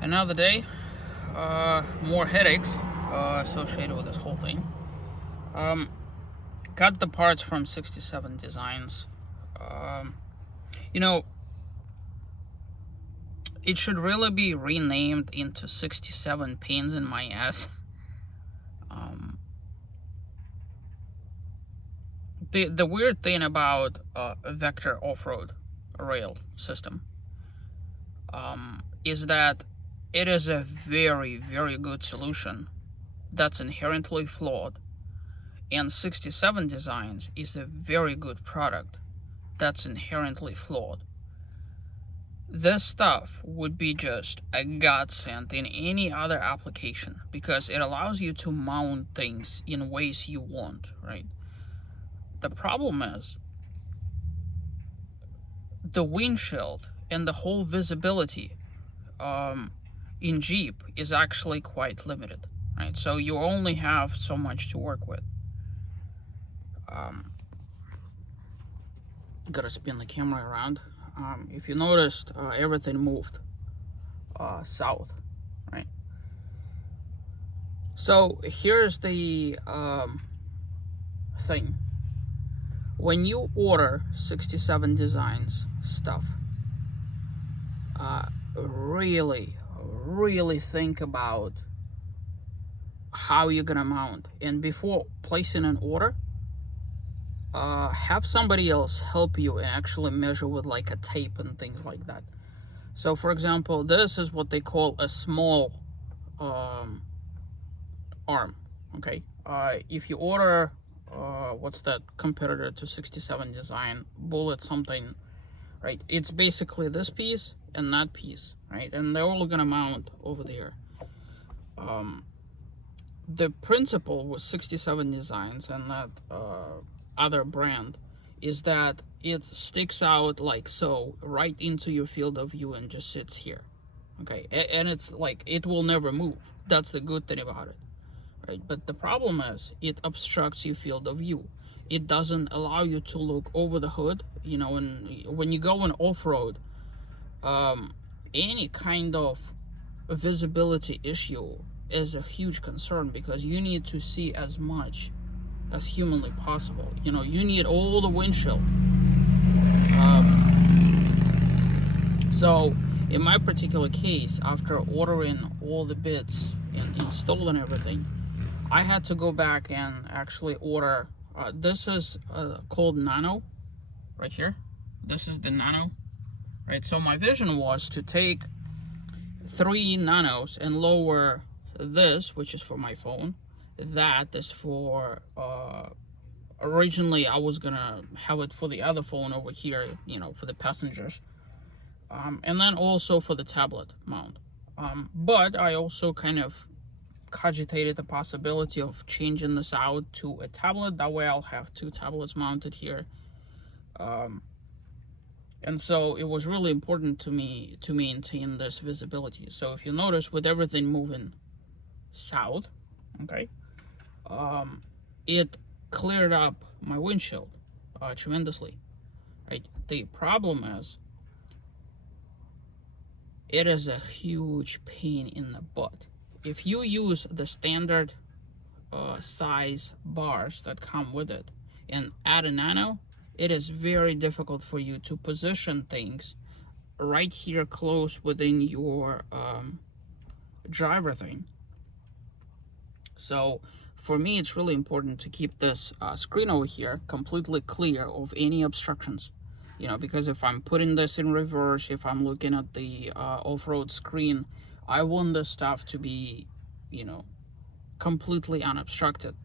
Another day, more headaches associated with this whole thing. Um, got the parts from 67 Designs. Um, you know, it should really be renamed into 67 Pains in My Ass. Um, the weird thing about a vector off-road rail system is that it is a very, very good solution that's inherently flawed, and 67 Designs is a very good product that's inherently flawed. This stuff would be just a godsend in any other application because it allows you to mount things in ways you want, right? The problem is the windshield and the whole visibility in Jeep is actually quite limited, right? So you only have so much to work with. Gotta spin the camera around. If you noticed, everything moved south, right? So here's the thing. When you order 67 Designs stuff, really, really think about how you're gonna mount. And before placing an order, have somebody else help you and actually measure with like a tape and things like that. So for example, this is what they call a small arm. Okay, if you order what's that competitor to 67 Design, Bullet something, right? It's basically this piece and that piece, right? And they're all gonna mount over there. The principle with 67 Designs and that other brand is that it sticks out like so right into your field of view and just sits here. Okay, and it's like it will never move. That's the good thing about it, right? But the problem is it obstructs your field of view. It doesn't allow you to look over the hood. You know, and when you go on off-road, any kind of visibility issue is a huge concern because you need to see as much as humanly possible. You know, you need all the windshield. So in my particular case, after ordering all the bits and installing everything, I had to go back and actually order. This is called Nano, right here. This is the Nano, right? So my vision was to take 3 nanos and lower this, which is for my phone. That is for originally I was gonna have it for the other phone over here, you know, for the passengers, and then also for the tablet mount. But I also kind of cogitated the possibility of changing this out to a tablet. That way I'll have 2 tablets mounted here. And so it was really important to me to maintain this visibility. So if you notice, with everything moving south, okay, it cleared up my windshield tremendously, right? The problem is it is a huge pain in the butt. If you use the standard size bars that come with it and add a nano, it is very difficult for you to position things right here close within your driver thing. So for me, it's really important to keep this screen over here completely clear of any obstructions. You know, because if I'm putting this in reverse, if I'm looking at the off-road screen, I want this stuff to be, you know, completely unobstructed.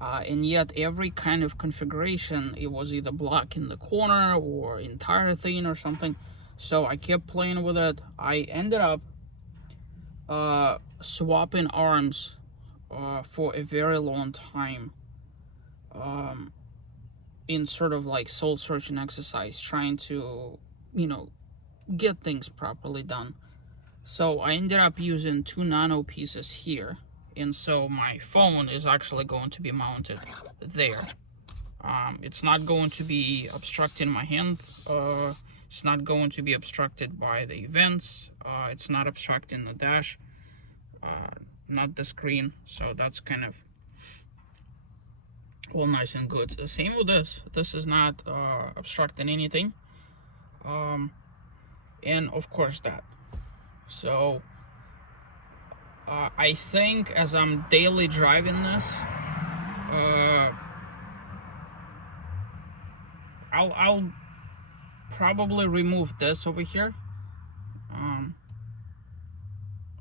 And yet every kind of configuration, it was either blocking the corner or entire thing or something. So I kept playing with it. I ended up swapping arms for a very long time, in sort of like soul searching exercise, trying to, you know, get things properly done. So I ended up using 2 nano pieces here, and so my phone is actually going to be mounted there. It's not going to be obstructing my hand It's not going to be obstructed by the vents. It's not obstructing the dash, not the screen. So that's kind of all nice and good. The same with this. This is not obstructing anything. And of course that. So I think as I'm daily driving this, I'll probably remove this over here.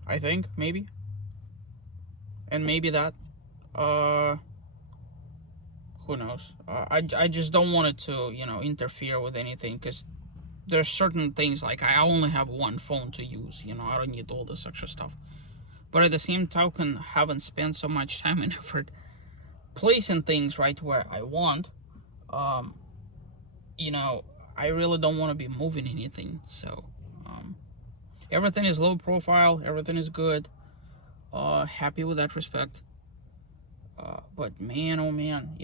I think maybe, and maybe that. Who knows? I just don't want it to interfere with anything, because there's certain things like I only have one phone to use. I don't need all this extra stuff. But at the same token, haven't spent so much time and effort placing things right where I want. I really don't want to be moving anything. So everything is low profile, everything is good. Happy with that respect. But man, oh man,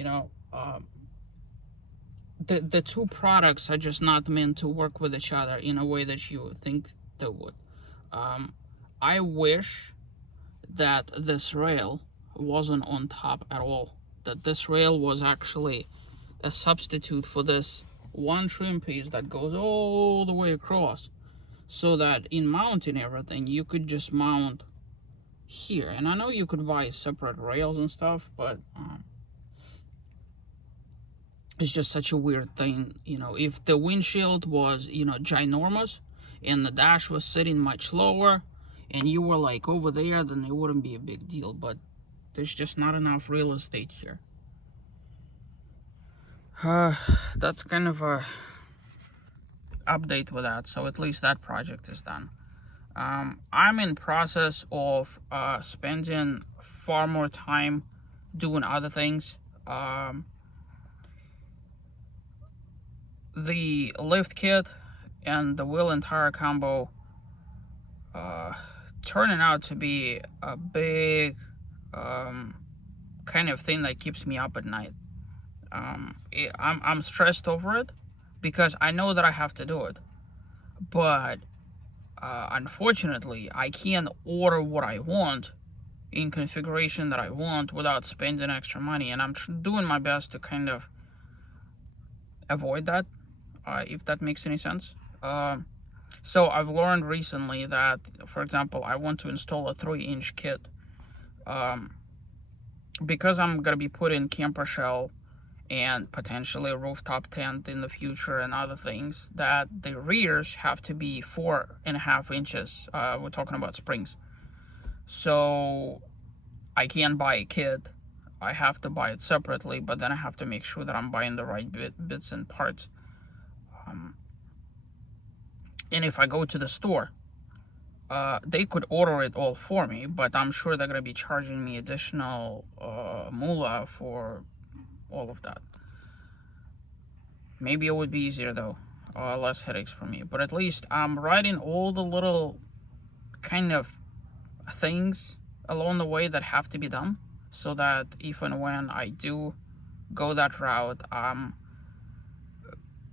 the two products are just not meant to work with each other in a way that you think they would. I wish that this rail wasn't on top at all. That this rail was actually a substitute for this one trim piece that goes all the way across, so that in mounting everything you could just mount here. And I know you could buy separate rails and stuff, but it's just such a weird thing. If the windshield was ginormous and the dash was sitting much lower and you were like over there, then it wouldn't be a big deal. But there's just not enough real estate here. That's kind of a update with that. So at least that project is done. I'm in process of spending far more time doing other things. The lift kit and the wheel and tire combo turning out to be a big kind of thing that keeps me up at night. I'm stressed over it because I know that I have to do it, but unfortunately I can't order what I want in configuration that I want without spending extra money, and I'm doing my best to kind of avoid that, if that makes any sense. So I've learned recently that, for example, I want to install a 3-inch kit, because I'm gonna be putting camper shell and potentially a rooftop tent in the future and other things, that the rears have to be 4.5 inches. We're talking about springs. So I can't buy a kit. I have to buy it separately, but then I have to make sure that I'm buying the right bits and parts. And if I go to the store, they could order it all for me, but I'm sure they're going to be charging me additional moolah for all of that. Maybe it would be easier though, less headaches for me. But at least I'm writing all the little kind of things along the way that have to be done, so that if and when I do go that route, I'm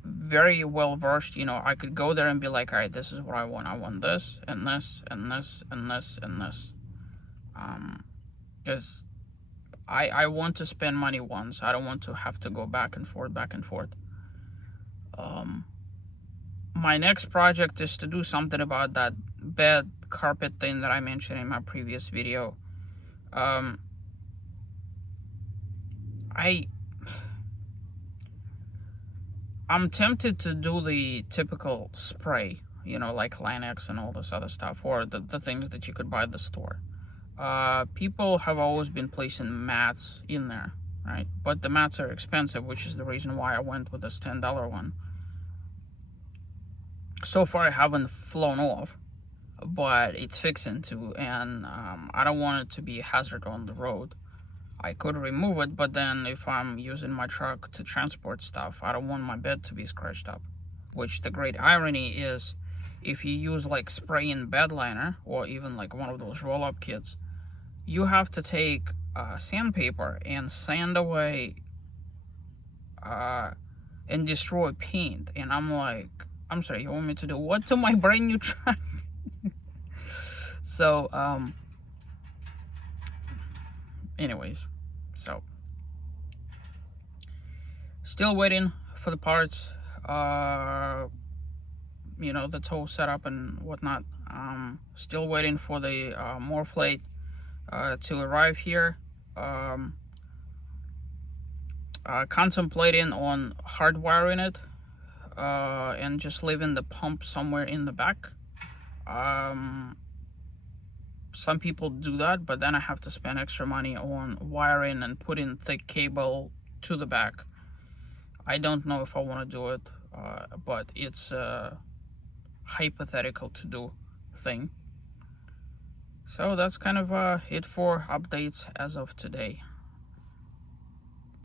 very well versed. I could go there and be like, all right, this is what I want. I want this and this and this and this and this. Because I want to spend money once. I don't want to have to go back and forth. My next project is to do something about that bed carpet thing that I mentioned in my previous video. I'm tempted to do the typical spray, like Lanex and all this other stuff, or the things that you could buy at the store. People have always been placing mats in there, right? But the mats are expensive, which is the reason why I went with this $10 one. So far I haven't flown off, but it's fixing to, and I don't want it to be a hazard on the road. I could remove it, but then if I'm using my truck to transport stuff, I don't want my bed to be scratched up. Which the great irony is, if you use like spray-in bed liner, or even like one of those roll-up kits, you have to take sandpaper and sand away and destroy paint. And I'm like, I'm sorry, you want me to do what to my brand new truck? So anyways, so still waiting for the parts. You know, the tow setup and whatnot. Still waiting for the Morphlate to arrive here. Contemplating on hardwiring it and just leaving the pump somewhere in the back. Some people do that, but then I have to spend extra money on wiring and putting thick cable to the back. I don't know if I want to do it, but it's a hypothetical to do thing. So that's kind of it for updates as of today.